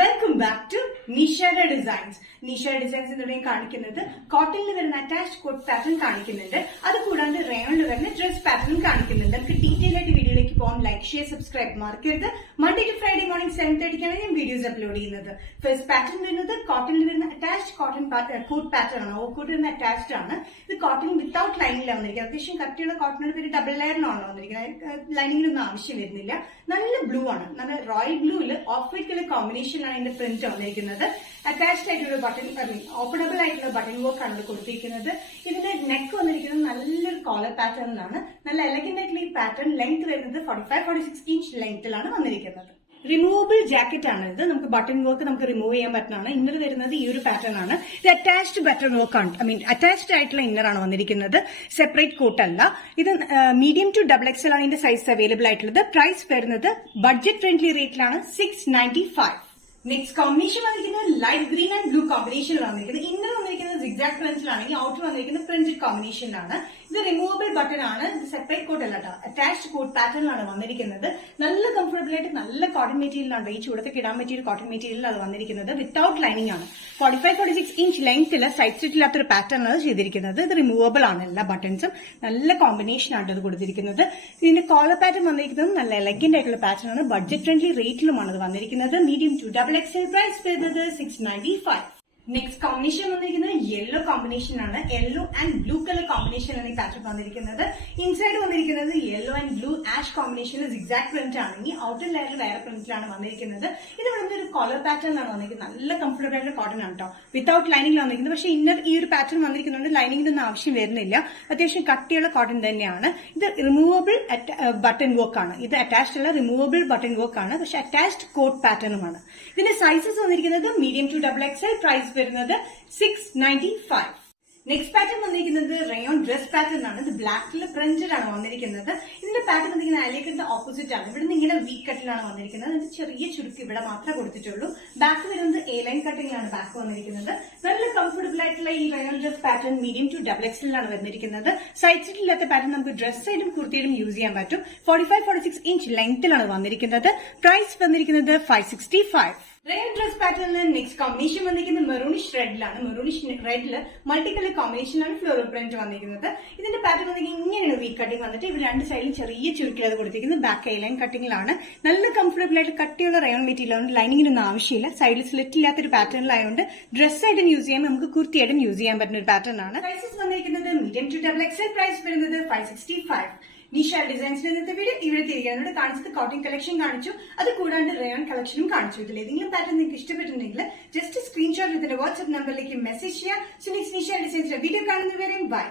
Welcome back to നിഷയുടെ designs. നിഷയുടെ designs എന്നിവിടെ കാണിക്കുന്നത് കോട്ടണിൽ വരുന്ന അറ്റാച്ച്ഡ് കോട്ട് പാറ്റേൺ കാണിക്കുന്നുണ്ട്. അത് കൂടാണ്ട് റയോണിൽ വരുന്ന ഡ്രസ് പാറ്റേൺ കാണിക്കുന്നുണ്ട്. നമുക്ക് ഡീറ്റെയിൽ ആയിട്ട് വീഡിയോയിലേക്ക് പോകാൻ ലൈക്ക് ഷെയർ സബ്സ്ക്രൈബ് മറക്കരുത്. മൺഡേ ടു ഫ്രൈഡേ മോർണിംഗ് 7:30 ഞാൻ വീഡിയോസ് അപ്ലോഡ് ചെയ്യുന്നത്. ഫസ്റ്റ് പാറ്റേൺ വരുന്നത് കോട്ടണിൽ വരുന്ന അറ്റാച്ച്ഡ് കോട്ടൺ കോട്ട് പാറ്റേൺ ആണ്. ഓക്കോട്ട് വരുന്ന അറ്റാച്ച്ഡ് ആണ്. ഇത് കോട്ടൺ വിത്തൌട്ട് ലൈനിലാണ് വന്നിരിക്കുന്നത്. അത്യാവശ്യം കട്ടിയുള്ള കോട്ടണിന്റെ പേര് ഡബിൾ ലെയറിനാണ് വന്നിരിക്കുന്നത്. ലൈനിങ്ങിനൊന്നും ആവശ്യം വരുന്നില്ല. നല്ല ബ്ലൂ ആണ്. നല്ല റോയൽ ബ്ലൂവിൽ ഓഫ് വൈറ്റ് കളർ കോമ്പിനേഷനിലാണ് ഇതിന്റെ പ്രിന്റ് വന്നിരിക്കുന്നത്. അറ്റാച്ച്ഡ് ആയിട്ടുള്ള ബട്ടൺ ഓപ്പണബിൾ ആയിട്ടുള്ള ബട്ടൺ വർക്ക് ആണ് കൊടുത്തിരിക്കുന്നത്. ഇതിന്റെ നെക്ക് വന്നിരിക്കുന്നത് നല്ലൊരു കോളർ പാറ്റേണിലാണ്. നല്ല എലഗന്റ് ആയിട്ടുള്ള ഈ പാറ്റേൺ ലെങ്ത് വരുന്നത് 45-46 ഇഞ്ച് ലെങ്ത്തിലാണ് വന്നിരിക്കുന്നത്. റിമൂവബിൾ ജാക്കറ്റ് ആണ് ഇത്. നമുക്ക് ബട്ടൺ വർക്ക് നമുക്ക് റിമൂവ് ചെയ്യാൻ പറ്റുന്നതാണ്. ഇന്നർ വരുന്നത് ഈ ഒരു പാറ്റേൺ ആണ്. ഇത് അറ്റാച്ച്ഡ് ബട്ടൺ വർക്ക് ആണ്. അറ്റാച്ച്ഡ് ആയിട്ടുള്ള ഇന്നർ ആണ് വന്നിരിക്കുന്നത്. സെപ്പറേറ്റ് കോട്ട് അല്ല. ഇത് മീഡിയം ടു XXL ആണ് ഇതിന്റെ സൈസ് അവൈലബിൾ ആയിട്ടുള്ളത്. പ്രൈസ് വരുന്നത് ബഡ്ജറ്റ് ഫ്രണ്ട്ലി റേറ്റിലാണ് 695. നെക്സ്റ്റ് കോമ്പിനേഷൻ വന്നിരിക്കുന്നത് ലൈറ്റ് ഗ്രീൻ ആൻഡ് ബ്ലൂ കോമ്പിനേഷനിലാണ് വന്നിരിക്കുന്നത്. ഇന്നർ വന്നിരിക്കുന്നത് സിഗ്സാഗ് പ്രിന്റിലാണെങ്കിൽ ഔട്ടർ വന്നിരിക്കുന്നത് പ്രിന്റഡ് കോമ്പിനേഷനിലാണ്. ഇത് റിമൂവബിൾ ബട്ടൺ ആണ്. ഇത് സെപ്പറേറ്റ് കോട്ട് അല്ല കേട്ടോ. അറ്റാച്ച്ഡ് കോട്ട് പാറ്റേണിലാണ് വന്നിരിക്കുന്നത്. നല്ല കംഫർട്ടബിൾ ആയിട്ട് നല്ല കോട്ടൺ മെറ്റീരിയലാണ്. ഈ ചൂടത്തൊക്കെ ഇടാൻ പറ്റിയ ഒരു കോട്ടൺ മെറ്റീരിയൽ അത് വന്നിരിക്കുന്നത്. വിത്തൌട്ട് ലൈനിങ് ആണ്. 45-46 ഇഞ്ച് ലെങ്ത്തിൽ സൈഡ് സ്റ്റിച്ച് ഇല്ലാത്തൊരു പാറ്റേൺ ആണ് ചെയ്തിരിക്കുന്നത്. ഇത് റിമൂവബിൾ ആണ്. എല്ലാ ബട്ടൺസും നല്ല കോമ്പിനേഷൻ ആണ് ഇത് കൊടുത്തിരിക്കുന്നത്. ഇതിന്റെ കോളർ പാറ്റേൺ വന്നിരിക്കുന്നത് നല്ല എലഗന്റ് ആയിട്ടുള്ള പാറ്റേൺ ആണ്. ബഡ്ജറ്റ് ഫ്രണ്ട്ലി റേറ്റിലുമാണ് ഇത് വന്നിരിക്കുന്നത്. മീഡിയം ടു XXL പ്രൈസ് വരുന്നത് 695. നെക്സ്റ്റ് കോമ്പിനേഷൻ വന്നിരിക്കുന്നത് യെല്ലോ കോമ്പിനേഷൻ ആണ്. യെല്ലോ ആൻഡ് ബ്ലൂ കളർ കോമ്പിനേഷനാണ് ഈ പാറ്റേൺ വന്നിരിക്കുന്നത്. ഇൻസൈഡ് വന്നിരിക്കുന്നത് യെല്ലോ ആൻഡ് ബ്ലൂ ആഷ് കോമ്പിനേഷനിൽ സിഗ്സാഗ് പ്രിന്റ് ആണെങ്കിൽ ഔട്ടർ ലെയർ വേറെ പ്രിന്റിലാണ് വന്നിരിക്കുന്നത്. ഇത് ഇവിടെ ഒരു കോളർ പാറ്റേണിലാണ് വന്നിരിക്കുന്നത്. നല്ല കംഫർട്ടബിൾ ആയിട്ടുള്ള കോട്ടൺ ആണ് കേട്ടോ. വിത്തൌട്ട് ലൈനിങ്ങിലാണ് വന്നിരിക്കുന്നത്. പക്ഷേ ഇന്നർ ഈ ഒരു പാറ്റേൺ വന്നിരിക്കുന്നുണ്ട്. ലൈനിങ്ങിന്റെ ആവശ്യം വരുന്നില്ല. അത്യാവശ്യം കട്ടിയുള്ള കോട്ടൺ തന്നെയാണ്. ഇത് റിമൂവബിൾ ബട്ടൺ വർക്ക് ആണ്. ഇത് അറ്റാച്ച്ഡ് അല്ല, റിമൂവബിൾ ബട്ടൺ വർക്ക് ആണ്. പക്ഷെ അറ്റാച്ച്ഡ് കോട്ട് പാറ്റേണുമാണ്. ഇതിന്റെ സൈസസ് വന്നിരിക്കുന്നത് മീഡിയം ടു XXL. പ്രൈസ് വരുന്നത് 695. നെക്സ്റ്റ് പാറ്റേൺ വന്നിരിക്കുന്നത് റയോൺ ഡ്രസ് പാറ്റേൺ ആണ്. ഇത് ബ്ലാക്കിൽ പ്രിന്റഡ് ആണ് വന്നിരിക്കുന്നത്. ഇതിന്റെ പാറ്റേൺ വന്നിരിക്കുന്നത് അലിയക്കന്റെ ഓപ്പോസിറ്റ് ആണ്. ഇവിടെ നിന്ന് ഇങ്ങനെ വി കട്ടിലാണ് വന്നിരിക്കുന്നത്. ഇത് ചെറിയ ചുരുക്ക് ഇവിടെ മാത്രമേ കൊടുത്തിട്ടുള്ളൂ. ബാക്ക് വരുന്നത് A ലൈൻ കട്ടിങ്ങിലാണ് ബാക്ക് വന്നിരിക്കുന്നത്. നല്ല കംഫർട്ടബിൾ ആയിട്ടുള്ള ഈ rayon dress pattern medium to XXL ആണ് വന്നിരിക്കുന്നത്. സൈഡ് സ്റ്റിച്ച് ഇല്ലാത്ത പാറ്റേൺ നമുക്ക് ഡ്രസ് സൈഡും കുർത്തിയിലും യൂസ് ചെയ്യാൻ പറ്റും. 45-46 ഇഞ്ച് ലെങ്ത്തിലാണ് വന്നിരിക്കുന്നത്. പ്രൈസ് വന്നിരിക്കുന്നത് 565. റയോൺ ഡ്രസ് പാറ്റേണിൽ നെക്സ്റ്റ് കോമ്പിനേഷൻ വന്നിരിക്കുന്നത് മെറൂണിഷ് റെഡിലാണ്. മെറൂണിഷ് റെഡില് മൾട്ടി കളർ കോമ്പിനേഷനാണ് ഫ്ലോറൽ പ്രിന്റ് വന്നിരിക്കുന്നത്. ഇതിന്റെ പാറ്റേൺ വന്നിരിക്കുന്നത് ഇങ്ങനെയാണ് വീ കട്ടിങ് വന്നിട്ട് ഇവിടെ രണ്ട് സൈഡിലും ചെറിയ ചുരുക്കിലത് കൊടുത്തിരിക്കുന്നത്. ബാക്ക് ഐ ലൈൻ കട്ടിങ്ങിലാണ്. നല്ല കംഫർട്ടബിൾ ആയിട്ട് കട്ടിയുള്ള റയോൺ മെറ്റീരിയലാണ്. ലൈനിങ്ങിനൊന്നും ആവശ്യമില്ല. സൈഡിൽ സ്ലിറ്റ് ഇല്ലാത്തൊരു പാറ്റേണിലായതുകൊണ്ട് ഡ്രസ് ആയിട്ടും യൂസ് ചെയ്യാൻ നമുക്ക് കുർത്തിയായിട്ടും യൂസ് ചെയ്യാൻ പറ്റുന്ന ഒരു പാറ്റേൺ ആണ്. പ്രൈസസ് വന്നിരിക്കുന്നത് മീഡിയം ടു XXL. പ്രൈസ് വരുന്നത് 565. നിഷ ഡിസൈൻസിന്റെ ഇന്നത്തെ വീഡിയോ ഇവിടെ തിരികെ കാണിച്ചത് കോട്ടൺ കളക്ഷൻ കാണിച്ചു. അത് കൂടാണ്ട് റയോൺ കളക്ഷനും കാണിച്ചു. ഇതിൽ ഏതെങ്കിലും പാറ്റേൺ നിങ്ങൾക്ക് ഇഷ്ടപ്പെട്ടിട്ടുണ്ടെങ്കിൽ ജസ്റ്റ് സ്ക്രീൻഷോട്ട് ഇതിന്റെ വാട്സ്ആപ്പ് നമ്പറിലേക്ക് മെസ്സേജ് ചെയ്യാം. സോ നെക്സ്റ്റ് നിഷ ഡിസൈൻസിന്റെ വീഡിയോ കാണുന്നവരെയും ബൈ.